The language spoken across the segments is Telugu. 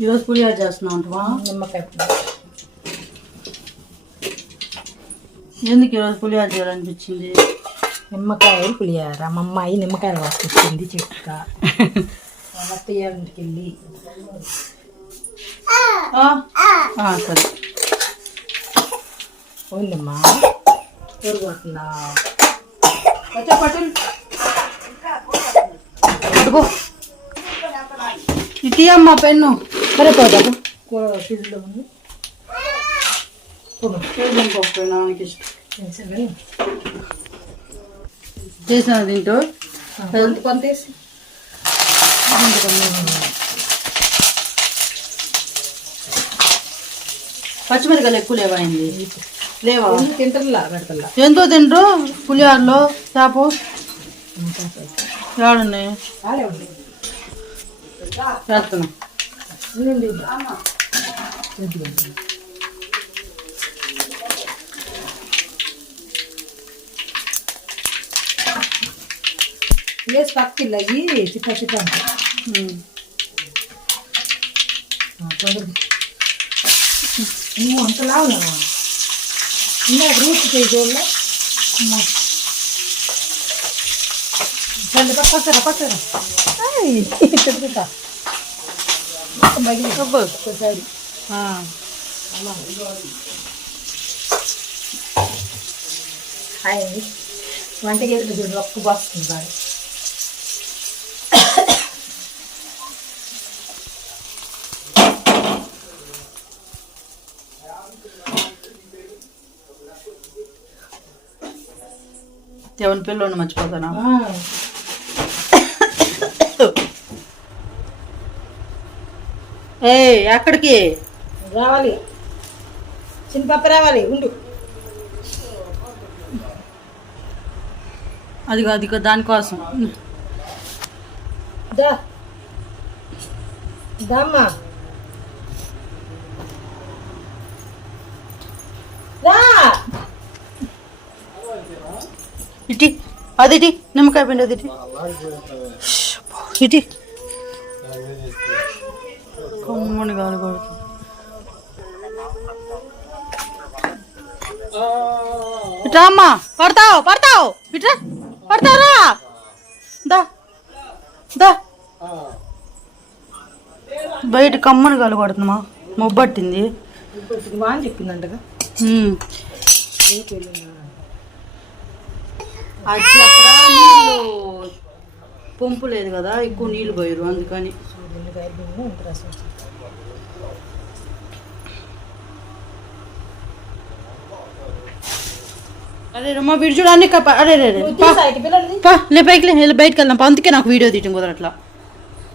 ఈరోజు పులిహోర చేస్తున్నావు అంటవా? నిమ్మకాయ ఎందుకు ఈరోజు పులిహోర చేయాలనిపించింది? నిమ్మకాయలు పులిహోర. మా అమ్మాయి నిమ్మకాయలు వాసుకొచ్చింది చెక్క అత్తయ్యానికి వెళ్ళి. సరే ఉందమ్మా ఊరుకుంటున్నా. ఇటీ అమ్మా పెన్ను. సరే పోదాము. కూర ఫ్రిడ్జ్లో ఉంది. నాకు ఇష్టం చేసిన తింటూ కొంత వేసి పచ్చిమిరకాయలు ఎక్కువ లేవైంది. లేవా? తింటారులా పెడతల్లా. ఎంతో తింటారు పులిహోరలో చేప ఏడున్నాయి చేస్తున్నా. వేసి పక్కకిల్లా అయ్యి చిక్క చిక్క నువ్వు అంతలా ఉన్నావా? ఇంకా రూట్ చేయడంలో పక్కరా పక్కరా ఒకసారి హాయ్ అండి. వంట చేతులు చూడండి ఒక్క బాస్తుంది బాగా. ఎవరి పిల్లని మర్చిపోతానా? ఎక్కడికి రావాలి? చిన్న పప్ప రావాలి. ఉండు. అది దానికోసం దామ్మా రా. ఇటీ అది ఇటీ నిమ్మకాయ పిండి అది ఇటీ కొమ్మని కాలు కొడుతుంది. ఇట్రా అమ్మా పడతావు ఇట్రా పడతావురా. దా దా బయట కమ్మని కాలు కొడుతుందమ్మా. మొబ్బట్టింది వాన్ చెప్పిందంటగా. అది అక్కడ నీళ్ళు పంపు లేదు కదా, ఎక్కువ నీళ్ళు పోయారు అందుకని. అరే రమ్మా వీడు చూడు అన్ని అరే లే పైకి లే బయటకు వెళ్దాం. అందుకే నాకు వీడియో తీయటం కుదరట్లా.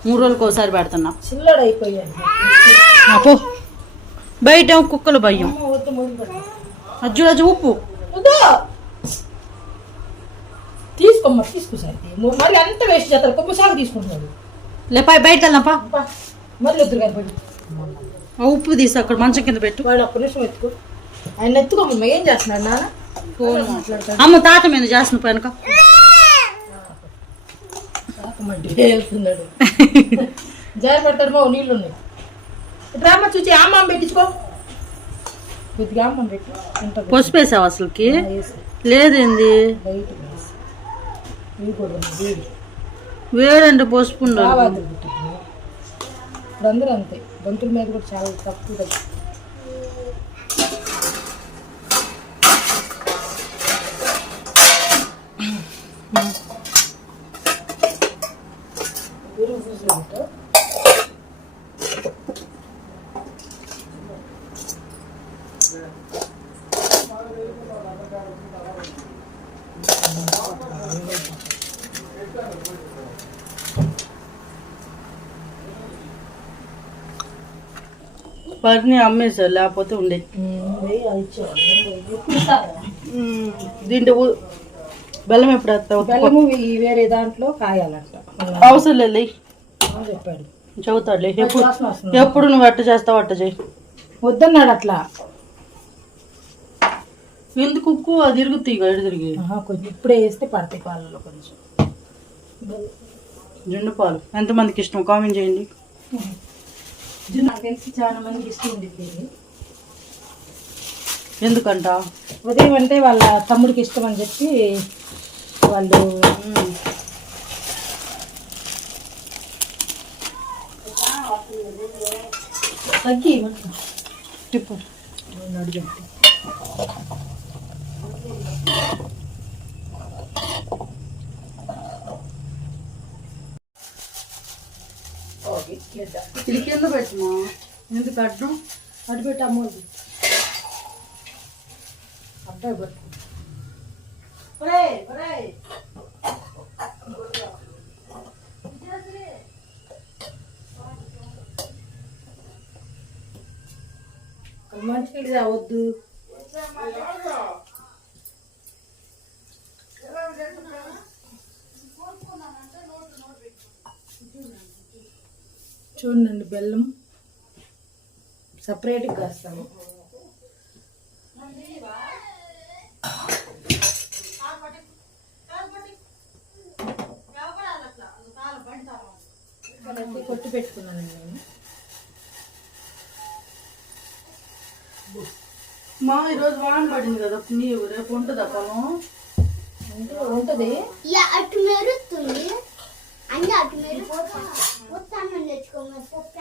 3 రోజులకు ఒకసారి పెడుతున్నా. పో బయట కుక్కలు భయం. అజ్జు ఉప్పు తీసుకోమ్మా తీసుకుసారి మళ్ళీ అంత వేస్ట్ చేస్తారు. కొమ్మ సాగు తీసుకుంటున్నాడు. లేపా బయటకు వెళ్దాం పా. మళ్ళీ వద్దు కానీ ఉప్పు తీసి అక్కడ మంచం కింద పెట్టు. వాడు ఒక్క నిమిషం ఎత్తుకో. ఆయన ఎత్తుకోమ్మా. ఏం చేస్తున్నాడు నాన్న? ఫోన్ మాట్లాడతాడు. అమ్మ తాత మీద చేస్తున్నా పనుక వెళ్తున్నాడు. జారి పడతాడు. మా నీళ్ళు ఉన్నాయి. డ్రామా చూసి అమ్మమ్మ పెట్టించుకో. కొద్దిగా అమ్మమ్మ పెట్టి పసుపు వేసావు అసలుకి లేదేంది? వేడంటే పసుపు ఉండాలి. ఇప్పుడు అందరూ అంతే. గొంతుల మీద కూడా చాలా తక్కువ. వాటిని అమ్మేసారు లేకపోతే ఉండే. దీంట్లో బెల్లం ఎప్పుడు వేస్తావు? బెల్లము వేరే దాంట్లో కాయాలంట. అవసరం లేదు చెప్పాడు. చదువుతాడులే. ఎప్పుడు నువ్వు అట్ట చేస్తావు అట్ట చేయి. వద్దన్నాడు అట్లా. ఎందుకు ఉప్పు అది తిరుగుతాయి గడి తిరిగి. కొంచెం ఇప్పుడే వేస్తే పడతాయి పాలలో. కొంచెం జుండు పాలు ఎంతమందికి ఇష్టం కామెంట్ చేయండి. నాకు తెలిసి చాలా మందికి ఇష్టం ఉండిద్ది. ఎందుకంట ఉదయం అంటే వాళ్ళ తమ్ముడికి ఇష్టం అని చెప్పి వాళ్ళు తగ్గి టిప్పు అడిగండి. ఇది కింద పెట్టమా, ఎందుకు అడ్డం అటు పెట్టి అమ్మోది అబ్బాయి పట్టు. మంచిగా వద్దు. చూడండి బెల్లం సపరేట్గా కాస్తాము. కొట్టి పెట్టుకున్నానండి నేను. మా ఈరోజు వాన పడింది కదా, నీవు రేపు ఉంటుందా పొలం? ఉంటుంది. అటు మెరుస్తుంది అన్ని అటు మెరుస్తాను తెచ్చుకోమని పప్పు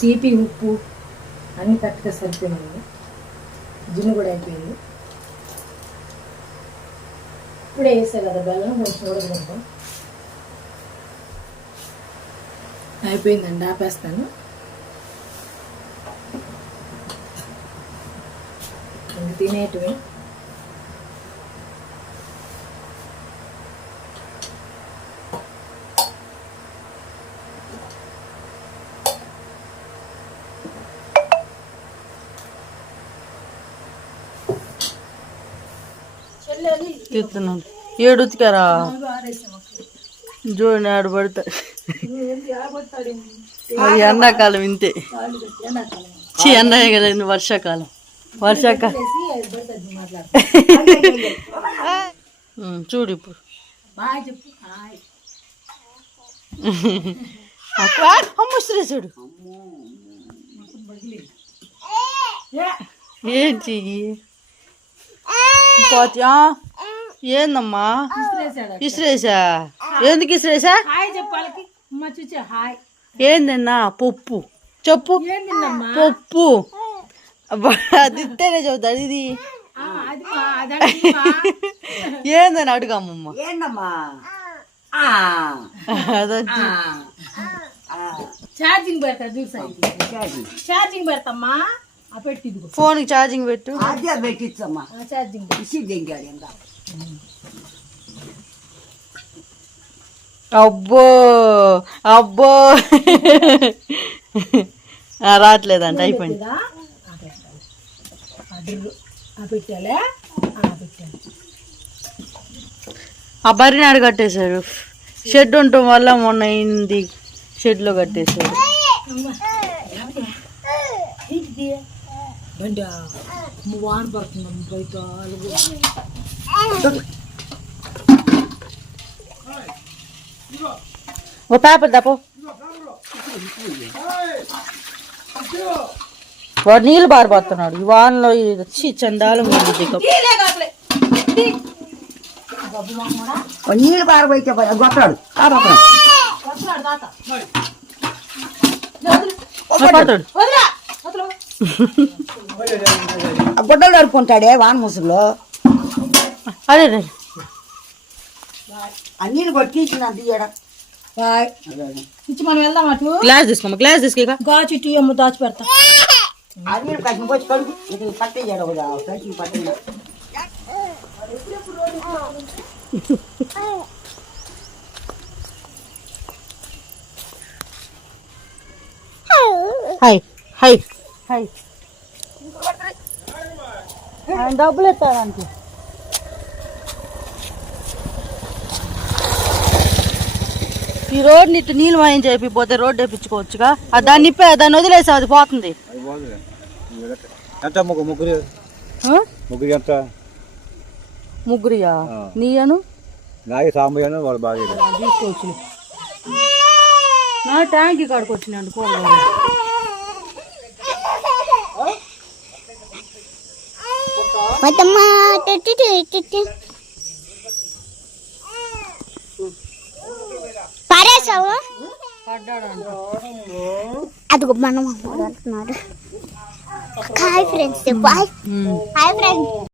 తీపి ఉప్పు అన్నీ కరెక్ట్గా సరిపోయింది. జిన్ను కూడా అయిపోయింది. ఇప్పుడే వేసా కదా బెల్లం, కొంచెం ఉడకడం అయిపోయిందండి. ఆపేస్తాను. ఇంక తినేటివి. తీస్తున్నాను. ఏడు ఉతికారా? చూడండి ఆడు పడతాడు. అది ఎండాకాలం ఇంతే. ఎండాయి కదండి, వర్షాకాలం. చూడు ఇప్పుడు చూడు ఏంటి ఏందమ్మా ఇసిరేసా? ఎందుకు ఇసిరేసా? ఏందన్నా పప్పు చెప్పు. పప్పు అది ఇస్తేనే చెబుతాడు. ఇది ఏందని అడుగమ్మమ్మ. ఛార్జింగ్ పెడతా, ఛార్జింగ్ పెడతామ్మా. ఫోన్కి ఛార్జింగ్ పెట్టు. పెట్టించమ్మా. ఛార్జింగ్ అబ్బో అబ్బో రావట్లేదంట. అయిపోయింది. పెట్టాలే. ఆ బర్రెని ఆడ కట్టేశాడు. షెడ్ ఉండటం వల్ల మొన్న అయింది, షెడ్లో కట్టేశాడు. వాన పడుతున్నాం బయట. ఓ పేపర్ దాపో. వాడు నీళ్ళు బారిపోతున్నాడు ఈ వానలో. చండాలం నీళ్ళు పారబోయితే గొట్టాడు గుడ్డలు నరుకుంటాడే వాన ముసుగులో. అదే అన్నీ కొట్టించిన తీయడం బాయ్ ఇచ్చి మనం వెళ్దాం అటు గ్లాస్ తీసుకోమ్మా, గ్లాస్ తీసుకో. గాచి టీ అమ్మ దాచి పెడతా అన్నీ కట్టిన పోయి కడుగు ఇది పట్టేయడం కట్టి పట్టిన హాయ్ హాయ్ హాయ్. ఆయన డబ్బులు ఎత్తాడానికి ఈ రోడ్ని ఇట్లా నీళ్ళు మాయం చేపిపోతే రోడ్డు వేయించుకోవచ్చుగా. దాన్ని ఇప్పే దాన్ని వదిలేసా, అది పోతుంది. ఎంత ముగ్గురు ఆ? ముగ్గురు ఎంత ముగ్గురియా? నీయను నాగే సాంబయ్యను వాళ్ళు బాగా తీసుకోవచ్చు. నా ట్యాంక్ కాడికి వచ్చినాడు కూరగాయలు. పరేసావు పడ్డాడు అంట. అదిగో మనం అంటున్నాడు. Hi friends, bye. Hi friends.